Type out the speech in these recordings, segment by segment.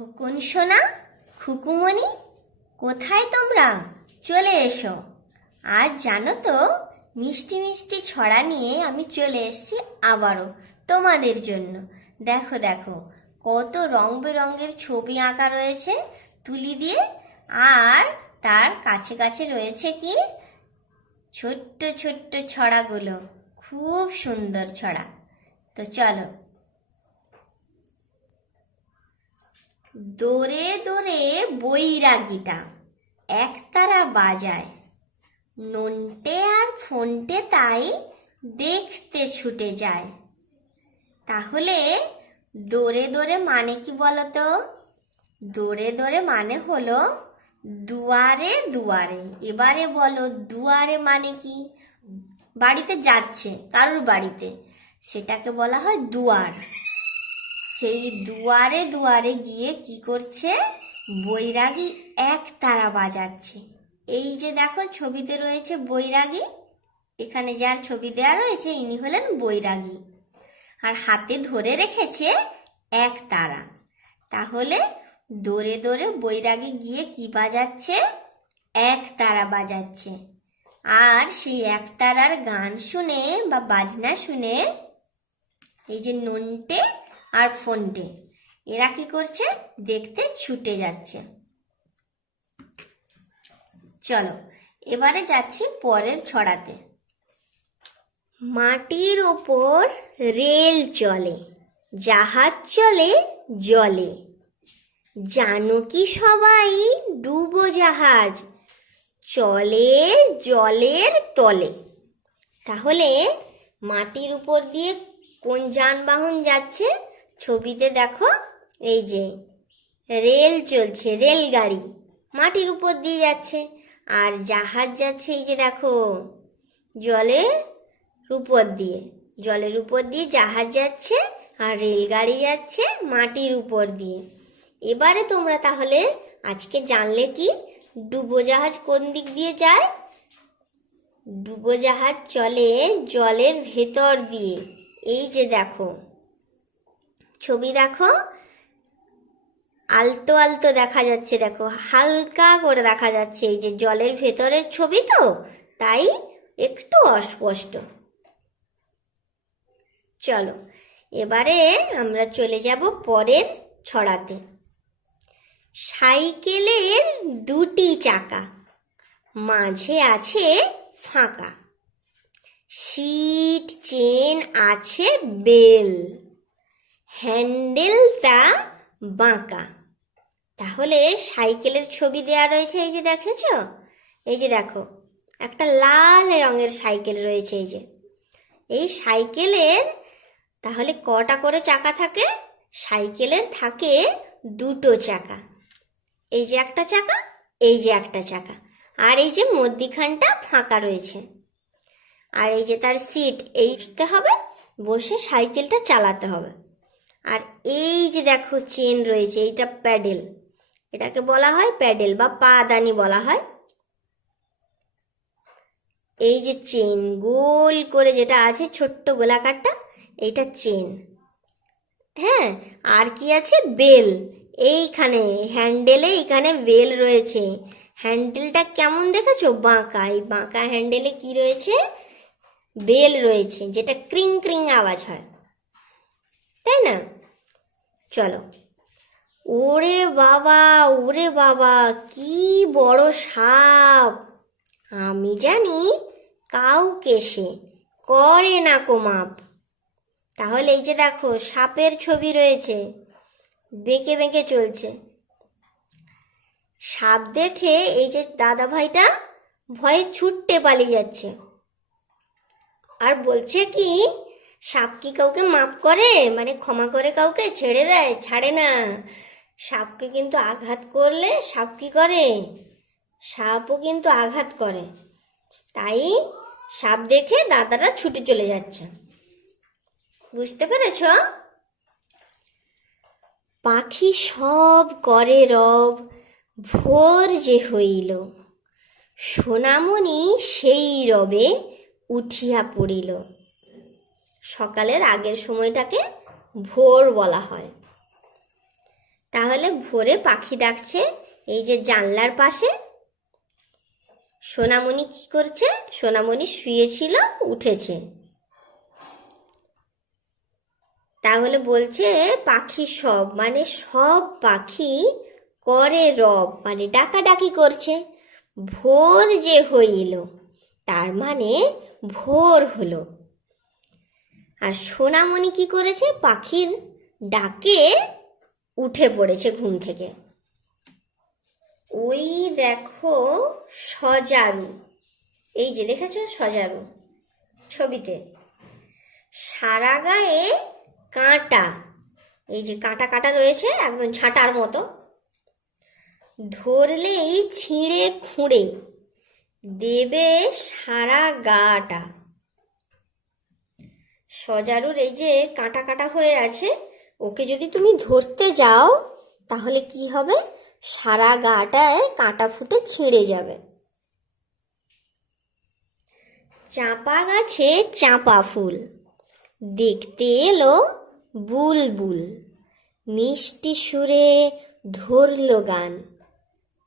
খোকন সোনা, খুকুমণি, কোথায় তোমরা? চলে এসো। আজ জানো তো, মিষ্টি মিষ্টি ছড়া নিয়ে আমি চলে এসেছি আবারও তোমাদের জন্য। দেখো দেখো, কত রং বেরঙের ছবি আঁকা রয়েছে তুলি দিয়ে, আর তার কাছে কাছে রয়েছে কি ছোট্ট ছোট্ট ছড়াগুলো। খুব সুন্দর ছড়া। তো চলো। দোরে দোরে বৈরাগীটা একতারা বাজায়, নন্টে আর ফন্টে তাই দেখতে ছুটে যায়। তাহলে দোরে দোরে মানে কি বলতো? দোরে দোরে মানে হলো দুয়ারে দুয়ারে। এবারে বলো, দুয়ারে মানে কি? বাড়িতে যাচ্ছে কারোর বাড়িতে, সেটাকে বলা হয় দুয়ার। সেই দুয়ারে দুয়ারে গিয়ে কি করছে? বৈরাগী এক তারা বাজাচ্ছে। এই যে দেখো ছবিতে রয়েছে বৈরাগী, এখানে যার ছবি দেওয়া রয়েছে ইনি হলেন বৈরাগী, আর হাতে ধরে রেখেছে এক তারা। তাহলে দোরে দোরে বৈরাগী গিয়ে কি বাজাচ্ছে? এক তারা বাজাচ্ছে। আর সেই এক তারার গান শুনে বা বাজনা শুনে এই যে নন্টে আর ফন্টে এরা কি করছে? দেখতে ছুটে যাচ্ছে। চলো এবারে যাচ্ছি পরের ছড়াতে। মাটির ওপর রেল চলে, জাহাজ চলে জলে, জানো কি সবাই ডুবো জাহাজ চলে জলের তলে। তাহলে মাটির উপর দিয়ে কোন যানবাহন যাচ্ছে? ছবিতে দেখো, এই যে রেল চলছে, রেলগাড়ি মাটির উপর দিয়ে যাচ্ছে। আর জাহাজ যাচ্ছে এই যে দেখো জলের উপর দিয়ে, জলের উপর দিয়ে জাহাজ যাচ্ছে, আর রেলগাড়ি যাচ্ছে মাটির উপর দিয়ে। এবারে তোমরা তাহলে আজকে জানলে কি ডুবোজাহাজ কোন দিক দিয়ে যায়? ডুবোজাহাজ চলে জলের ভেতর দিয়ে। এই যে দেখো ছবি দেখো, আলতো আলতো দেখা যাচ্ছে, দেখো হালকা করে দেখা যাচ্ছে। এই যে জলের ভেতরের ছবি তো, তাই একটু অস্পষ্ট। চলো এবারে আমরা চলে যাব পরের ছড়াতে। সাইকেলের দুটি চাকা, মাঝে আছে ফাঁকা, সিট চেন আছে বেল, হ্যান্ডেলটা বাঁকা। তাহলে সাইকেলের ছবি দেওয়া রয়েছে, এই যে দেখেছ, এই যে দেখো একটা লাল রঙের সাইকেল রয়েছে। এই যে এই সাইকেলের তাহলে কটা করে চাকা থাকে? সাইকেলের থাকে দুটো চাকা। এই যে একটা চাকা, এই যে একটা চাকা, আর এই যে মধ্যিখানটা ফাঁকা রয়েছে। আর এই যে তার সিট, এইতে হবে, বসে সাইকেলটা চালাতে হবে। আর এই যে দেখো চেন রয়েছে, এইটা প্যাডেল, এটাকে বলা হয় প্যাডেল বা পাদানি বলা হয়। এই যে চেন গোল করে যেটা আছে ছোট্ট গোলাকারটা, এইটা চেন। হ্যাঁ, আর কি আছে? বেল। এইখানে হ্যান্ডেলে এইখানে বেল রয়েছে। হ্যান্ডেলটা কেমন দেখেছো? বাঁকা। এই বাঁকা হ্যান্ডেলে কি রয়েছে? বেল রয়েছে, যেটা ক্রিং ক্রিং আওয়াজ হয়, তাই না? চলো। ওরে বাবা, ওরে বাবা, কি বড় সাপ! আমি জানি কাউকে সে করে না কো মাপ। তাহলে এই যে দেখো সাপের ছবি রয়েছে, বেঁকে বেঁকে চলছে। সাপ দেখে এই যে দাদা ভাইটা ভয়ে ছুটতে পালিয়ে যাচ্ছে, আর বলছে কি সাপ কি কাউকে মাপ করে, মানে ক্ষমা করে কাউকে ছেড়ে দেয়? ছাড়ে না। সাপকে কিন্তু আঘাত করলে সাপ কি করে? সাপও কিন্তু আঘাত করে। তাই সাপ দেখে দাদারা ছুটে চলে যাচ্ছে। বুঝতে পেরেছ? পাখি সব করে রব, ভোর যে হইল, সোনামণি সেই রবে উঠিয়া পড়িল। সকালের আগের সময়টাকে ভোর বলা হয়। তাহলে ভোরে পাখি ডাকছে এই যে জানলার পাশে। সোনামণি কি করছে? সোনামণি শুয়েছিল, উঠেছে। তাহলে বলছে পাখি সব, মানে সব পাখি করে রব, মানে ডাকাডাকি করছে। ভোর যে হইল, তার মানে ভোর হলো। আর সোনামণি কি করেছে? পাখির ডাকে উঠে পড়েছে ঘুম থেকে। ওই দেখো সজারু, এই যে দেখেছো সজারু ছবিতে, সারা গায়ে কাঁটা, এই যে কাঁটা কাঁটা রয়েছে একদম ছাঁটার মতো, ধরলেই ছিঁড়ে খুঁড়ে দেবে সারা গাটা। সজারুর এই যে কাঁটা কাঁটা হয়ে আছে, ওকে যদি তুমি ধরতে যাও তাহলে কি হবে? সারা গাটায় কাঁটা ফুটে ছিঁড়ে যাবে। চাঁপা গাছে চাঁপা ফুল, দেখতে এলো বুলবুল, মিষ্টি সুরে ধরল গান,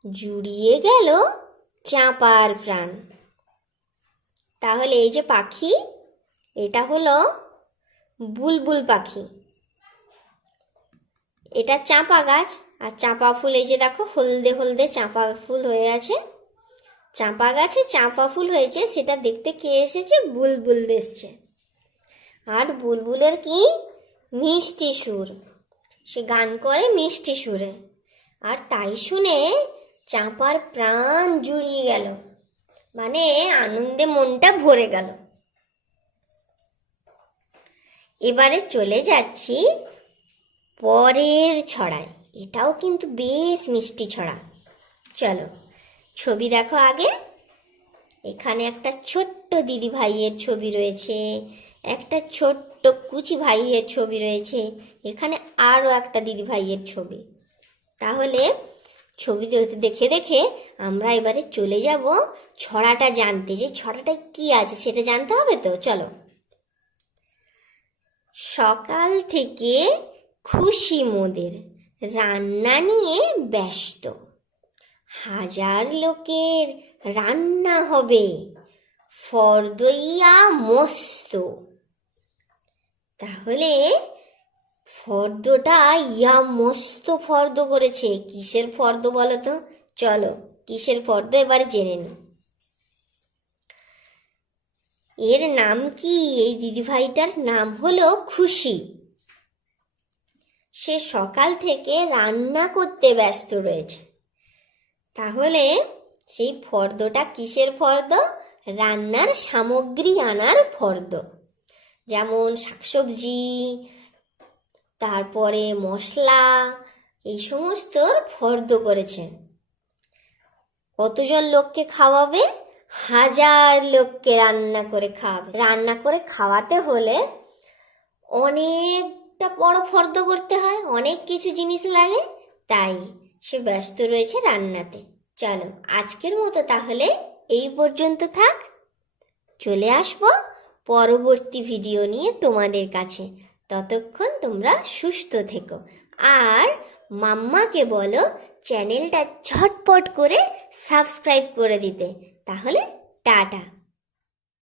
জুড়িয়ে গেল চাঁপার প্রাণ। তাহলে এই যে পাখি, এটা হলো বুলবুল পাখি, এটা চাঁপা গাছ। আর চাঁপা ফুল এই যে দেখো হলদে হলদে চাঁপা ফুল হয়ে আছে। চাঁপা গাছে চাঁপা ফুল হয়েছে, সেটা দেখতে কে এসেছে? বুলবুল এসছে। আর বুলবুলের কি মিষ্টি সুর, সে গান করে মিষ্টি সুরে। আর তাই শুনে চাঁপার প্রাণ জুড়িয়ে গেল, মানে আনন্দে মনটা ভরে গেল। এবারে চলে যাচ্ছি পরের ছড়ায়। এটাও কিন্তু বেশ মিষ্টি ছড়া। চলো ছবি দেখো আগে। এখানে একটা ছোট্ট দিদি ভাইয়ের ছবি রয়েছে, একটা ছোট্ট কুচি ভাইয়ের ছবি রয়েছে, এখানে আরও একটা দিদি ভাইয়ের ছবি। তাহলে ছবি দেখে দেখে আমরা এবারে চলে যাব ছড়াটা জানতে, যে ছড়াটা কি আছে সেটা জানতে হবে তো। চলো। সকাল থেকে খুশি মোদের, রান্না নিয়ে ব্যস্ত, হাজার লোকের রান্না হবে, ফর্দইয়া মস্ত। তাহলে ফর্দটা ইয়া মস্ত ফর্দ করেছে। কিসের ফর্দ বলো তো? চলো কিসের ফর্দ এবার জেনে নি। এর নাম কি? এই দিদিভাইটার নাম হলো খুশি। সে সকাল থেকে রান্না করতে ব্যস্ত রয়েছে। তাহলে সেই ফর্দটা কিসের ফর্দ? রান্নার সামগ্রী আনার ফর্দ, যেমন শাকসবজি, তারপরে মশলা, এই সমস্ত ফর্দ করেছে। কতজন লোককে খাওয়াবে? হাজার লোককে রান্না করে খাওয়াবে। রান্না করে খাওয়াতে হলে অনেকটা বড় ফর্দ করতে হয়, অনেক কিছু জিনিস লাগে, তাই সে ব্যস্ত রয়েছে রান্নাতে। চলো আজকের মতো তাহলে এই পর্যন্ত থাক। চলে আসবো পরবর্তী ভিডিও নিয়ে তোমাদের কাছে। ততক্ষণ তোমরা সুস্থ থেকো। আর মাম্মাকে বলো চ্যানেলটা ঝটপট করে সাবস্ক্রাইব করে দিতে। তাহলে টাটা।